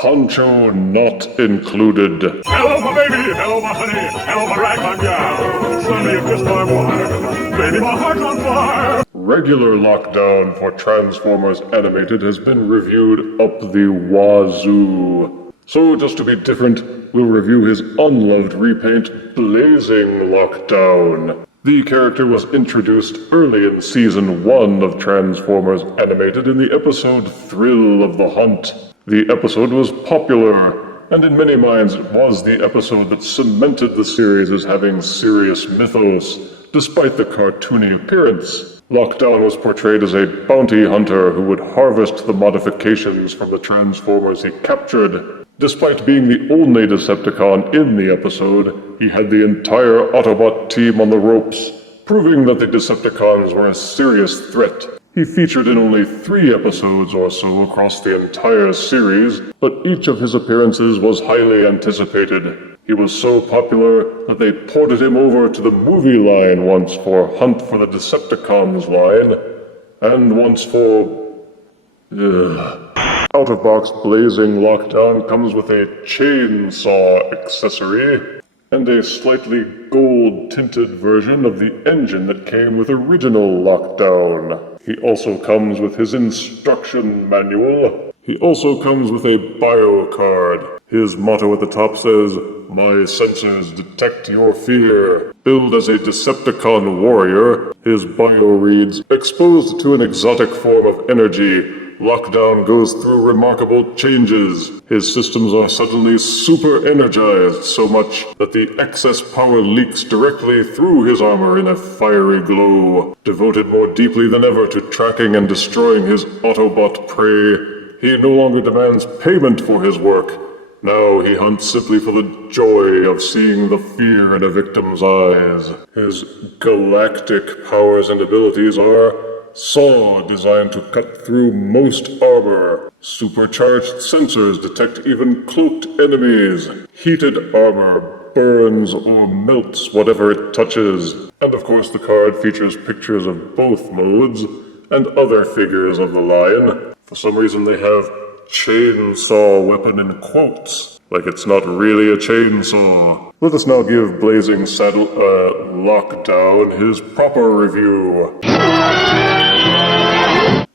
Poncho not included. Hello, my baby. Hello, my honey. Hello, my ragtime gal. Suddenly you kissed my wife. Baby, my heart's on fire. Regular lockdown for Transformers Animated has been reviewed up the wazoo. So, just to be different, we'll review his unloved repaint, Blazing Lockdown. The character was introduced early in Season 1 of Transformers Animated in the episode Thrill of the Hunt. The episode was popular, and in many minds it was the episode that cemented the series as having serious mythos, despite the cartoony appearance. Lockdown was portrayed as a bounty hunter who would harvest the modifications from the Transformers he captured. Despite being the only Decepticon in the episode, he had the entire Autobot team on the ropes, proving that the Decepticons were a serious threat. He featured in only 3 episodes or so across the entire series, but each of his appearances was highly anticipated. He was so popular that they ported him over to the movie line once for Hunt for the Decepticons line, and once for... Out-of-box Blazing Lockdown comes with a chainsaw accessory, and a slightly gold-tinted version of the engine that came with original Lockdown. He also comes with his instruction manual. He also comes with a bio card. His motto at the top says, "My sensors detect your fear." Billed as a Decepticon warrior, his bio reads, "Exposed to an exotic form of energy, Lockdown goes through remarkable changes. His systems are suddenly super energized so much that the excess power leaks directly through his armor in a fiery glow. Devoted more deeply than ever to tracking and destroying his Autobot prey, he no longer demands payment for his work. Now he hunts simply for the joy of seeing the fear in a victim's eyes." His galactic powers and abilities are Saw, designed to cut through most armor. Supercharged sensors detect even cloaked enemies. Heated armor burns or melts whatever it touches. And of course the card features pictures of both modes and other figures of the line. For some reason they have chainsaw weapon in quotes, like it's not really a chainsaw. Let us now give Blazing Lockdown his proper review.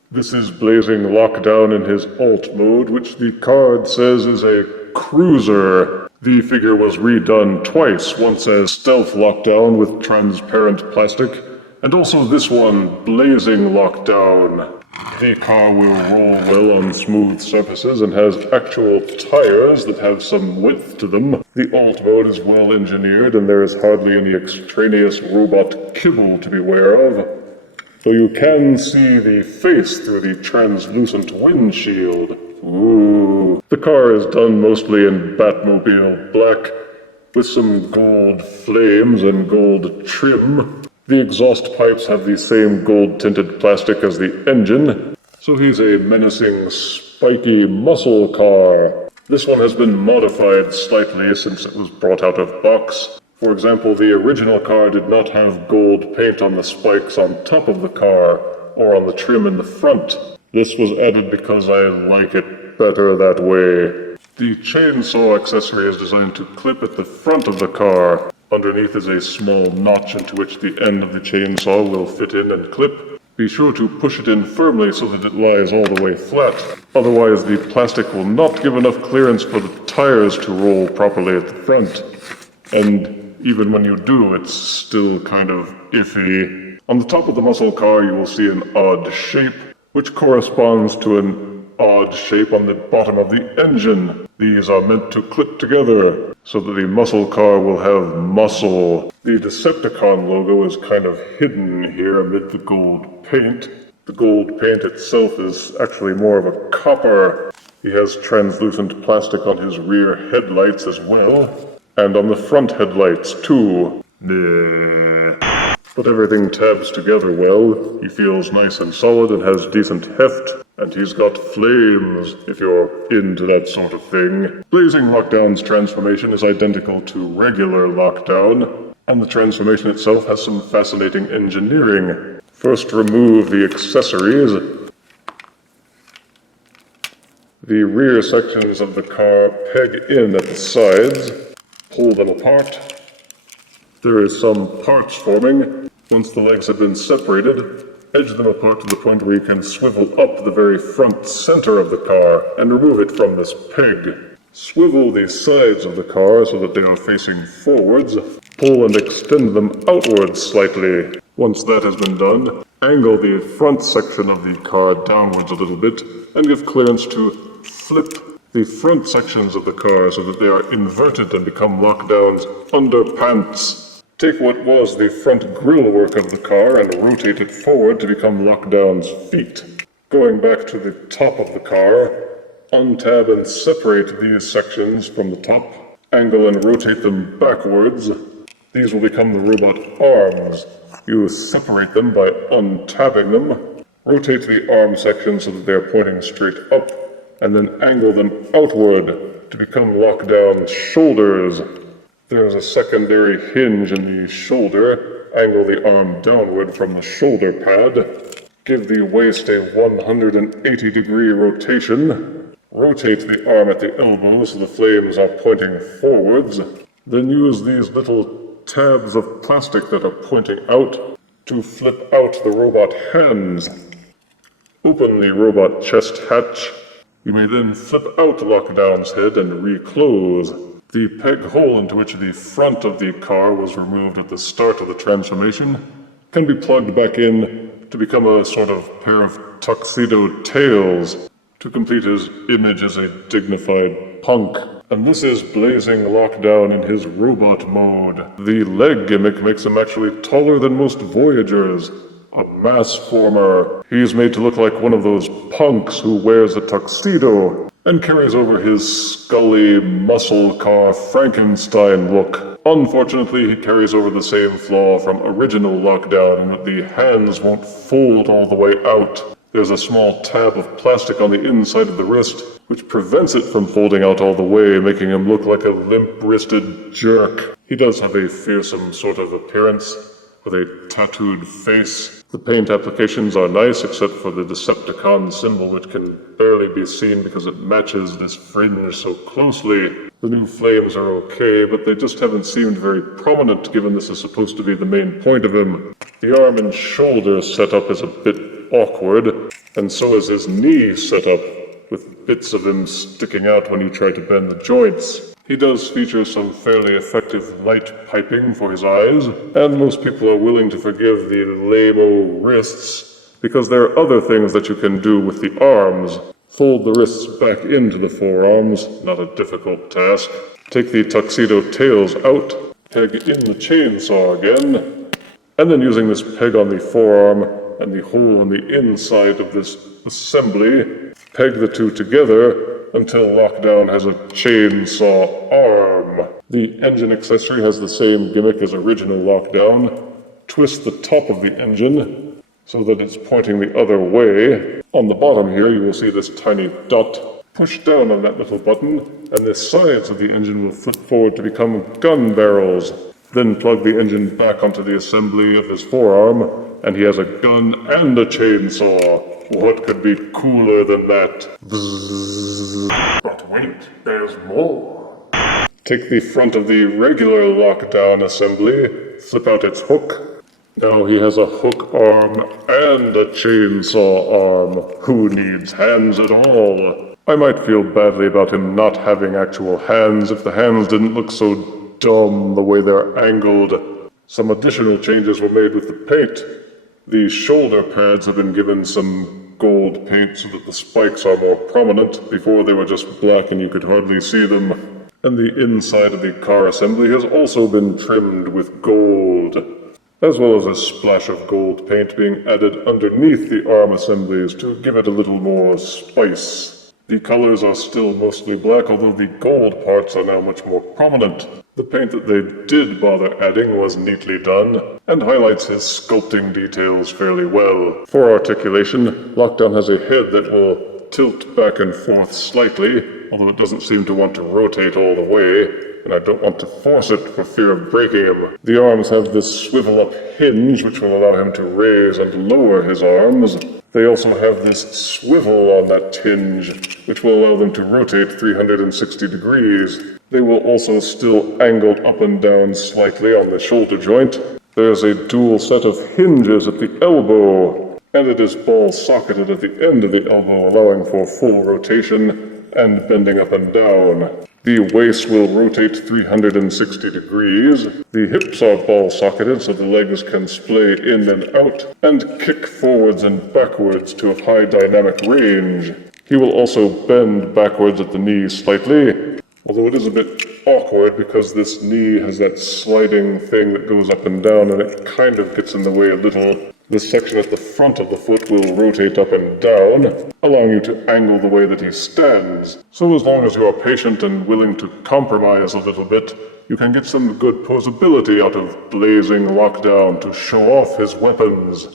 This is Blazing Lockdown in his alt mode, which the card says is a cruiser. The figure was redone twice, once as Stealth Lockdown with transparent plastic, and also this one, Blazing Lockdown. The car will roll well on smooth surfaces and has actual tires that have some width to them. The alt mode is well engineered and there is hardly any extraneous robot kibble to be aware of, though you can see the face through the translucent windshield. Ooh. The car is done mostly in Batmobile black, with some gold flames and gold trim. The exhaust pipes have the same gold-tinted plastic as the engine, so he's a menacing, spiky muscle car. This one has been modified slightly since it was brought out of box. For example, the original car did not have gold paint on the spikes on top of the car, or on the trim in the front. This was added because I like it better that way. The chainsaw accessory is designed to clip at the front of the car. Underneath is a small notch into which the end of the chainsaw will fit in and clip. Be sure to push it in firmly so that it lies all the way flat. Otherwise, the plastic will not give enough clearance for the tires to roll properly at the front. And even when you do, it's still kind of iffy. On the top of the muscle car, you will see an odd shape, which corresponds to an odd shape on the bottom of the engine. These are meant to clip together, so that the muscle car will have muscle. The Decepticon logo is kind of hidden here amid the gold paint. The gold paint itself is actually more of a copper. He has translucent plastic on his rear headlights as well, and on the front headlights too. But everything tabs together well. He feels nice and solid and has decent heft. And he's got flames, if you're into that sort of thing. Blazing Lockdown's transformation is identical to regular Lockdown, and the transformation itself has some fascinating engineering. First, remove the accessories. The rear sections of the car peg in at the sides. Pull them apart. There is some parts forming. Once the legs have been separated, edge them apart to the point where you can swivel up the very front center of the car and remove it from this peg. Swivel the sides of the car so that they are facing forwards. Pull and extend them outwards slightly. Once that has been done, angle the front section of the car downwards a little bit and give clearance to flip the front sections of the car so that they are inverted and become lockdowns under pants. Take what was the front grille work of the car and rotate it forward to become lockdowns feet. Going back to the top of the car, untab and separate these sections from the top. Angle and rotate them backwards. These will become the robot arms. You separate them by untabbing them. Rotate the arm sections so that they are pointing straight up, and then angle them outward to become lockdown shoulders. There is a secondary hinge in the shoulder. Angle the arm downward from the shoulder pad. Give the waist a 180-degree rotation. Rotate the arm at the elbow so the flames are pointing forwards. Then use these little tabs of plastic that are pointing out to flip out the robot hands. Open the robot chest hatch. You may then flip out Lockdown's head and reclose. The peg hole into which the front of the car was removed at the start of the transformation can be plugged back in to become a sort of pair of tuxedo tails to complete his image as a dignified punk. And this is blazing Lockdown in his robot mode. The leg gimmick makes him actually taller than most Voyagers. A mass former. He's made to look like one of those punks who wears a tuxedo and carries over his scully, muscle car Frankenstein look. Unfortunately, he carries over the same flaw from original Lockdown in that the hands won't fold all the way out. There's a small tab of plastic on the inside of the wrist, which prevents it from folding out all the way, making him look like a limp-wristed jerk. He does have a fearsome sort of appearance, with a tattooed face. The paint applications are nice, except for the Decepticon symbol, which can barely be seen because it matches this fringe so closely. The new flames are okay, but they just haven't seemed very prominent, given this is supposed to be the main point of him. The arm and shoulder setup is a bit awkward, and so is his knee setup, with bits of him sticking out when you try to bend the joints. He does feature some fairly effective light piping for his eyes, and most people are willing to forgive the lame-o wrists, because there are other things that you can do with the arms. Fold the wrists back into the forearms, not a difficult task. Take the tuxedo tails out, peg in the chainsaw again, and then using this peg on the forearm and the hole on the inside of this assembly, peg the two together until Lockdown has a chainsaw arm. The engine accessory has the same gimmick as original Lockdown. Twist the top of the engine so that it's pointing the other way. On the bottom here you will see this tiny dot. Push down on that little button and the sides of the engine will flip forward to become gun barrels. Then plug the engine back onto the assembly of his forearm and he has a gun and a chainsaw. What could be cooler than that? Bzzz. But wait, there's more. Take the front of the regular Lockdown assembly, flip out its hook. Now he has a hook arm and a chainsaw arm. Who needs hands at all? I might feel badly about him not having actual hands if the hands didn't look so dumb the way they're angled. Some additional changes were made with the paint. The shoulder pads have been given some gold paint so that the spikes are more prominent. Before they were just black and you could hardly see them. And the inside of the car assembly has also been trimmed with gold, as well as a splash of gold paint being added underneath the arm assemblies to give it a little more spice. The colors are still mostly black, although the gold parts are now much more prominent. The paint that they did bother adding was neatly done, and highlights his sculpting details fairly well. For articulation, Lockdown has a head that will tilt back and forth slightly, although it doesn't seem to want to rotate all the way, and I don't want to force it for fear of breaking him. The arms have this swivel-up hinge which will allow him to raise and lower his arms. They also have this swivel on that hinge, which will allow them to rotate 360 degrees. They will also still angle up and down slightly on the shoulder joint. There's a dual set of hinges at the elbow, and it is ball-socketed at the end of the elbow, allowing for full rotation and bending up and down. The waist will rotate 360 degrees. The hips are ball-socketed so the legs can splay in and out and kick forwards and backwards to a high dynamic range. He will also bend backwards at the knee slightly, although it is a bit awkward because this knee has that sliding thing that goes up and down and it kind of gets in the way a little. This section at the front of the foot will rotate up and down, allowing you to angle the way that he stands. So as long as you are patient and willing to compromise a little bit, you can get some good posability out of Blazing Lockdown to show off his weapons.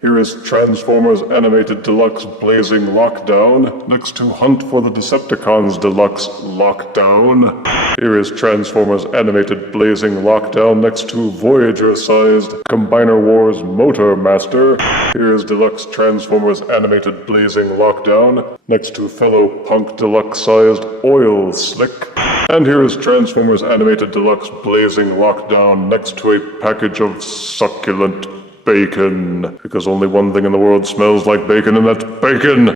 Here is Transformers Animated Deluxe Blazing Lockdown, next to Hunt for the Decepticons Deluxe Lockdown. Here is Transformers Animated Blazing Lockdown, next to Voyager-sized Combiner Wars Motor Master. Here is Deluxe Transformers Animated Blazing Lockdown, next to fellow Punk Deluxe-sized Oil Slick. And here is Transformers Animated Deluxe Blazing Lockdown, next to a package of succulent bacon, because only one thing in the world smells like bacon, and that's bacon!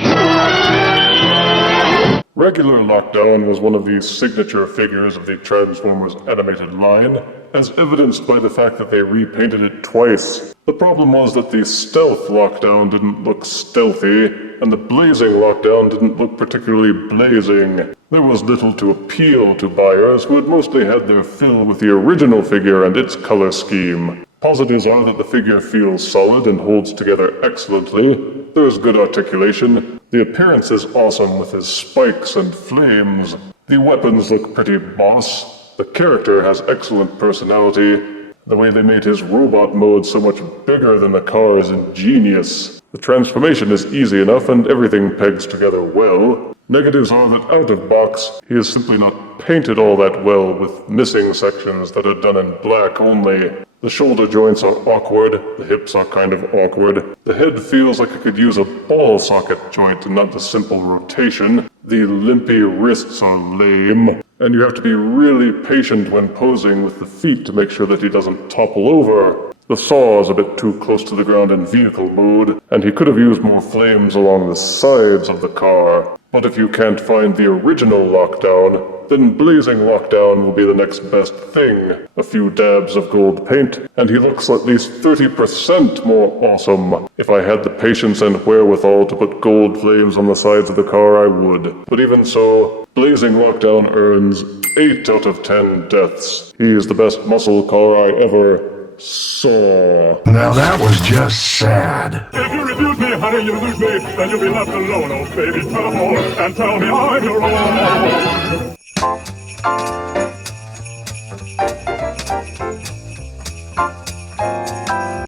Regular Lockdown was one of the signature figures of the Transformers animated line, as evidenced by the fact that they repainted it twice. The problem was that the Stealth Lockdown didn't look stealthy, and the Blazing Lockdown didn't look particularly blazing. There was little to appeal to buyers who had mostly had their fill with the original figure and its color scheme. Positives are that the figure feels solid and holds together excellently. There is good articulation. The appearance is awesome with his spikes and flames. The weapons look pretty boss. The character has excellent personality. The way they made his robot mode so much bigger than the car is ingenious. The transformation is easy enough and everything pegs together well. Negatives are that out of box, he is simply not painted all that well, with missing sections that are done in black only. The shoulder joints are awkward, the hips are kind of awkward. The head feels like it could use a ball socket joint and not a simple rotation. The limpy wrists are lame, and you have to be really patient when posing with the feet to make sure that he doesn't topple over. The saw is a bit too close to the ground in vehicle mode, and he could have used more flames along the sides of the car. But if you can't find the original Lockdown, then Blazing Lockdown will be the next best thing. A few dabs of gold paint, and he looks at least 30% more awesome. If I had the patience and wherewithal to put gold flames on the sides of the car, I would. But even so, Blazing Lockdown earns 8 out of 10 deaths. He is the best muscle car I ever saw. Now that was just sad. If you refuse me, honey, you lose me, then you'll be left alone, oh baby, tell them all, and tell me I'm your own.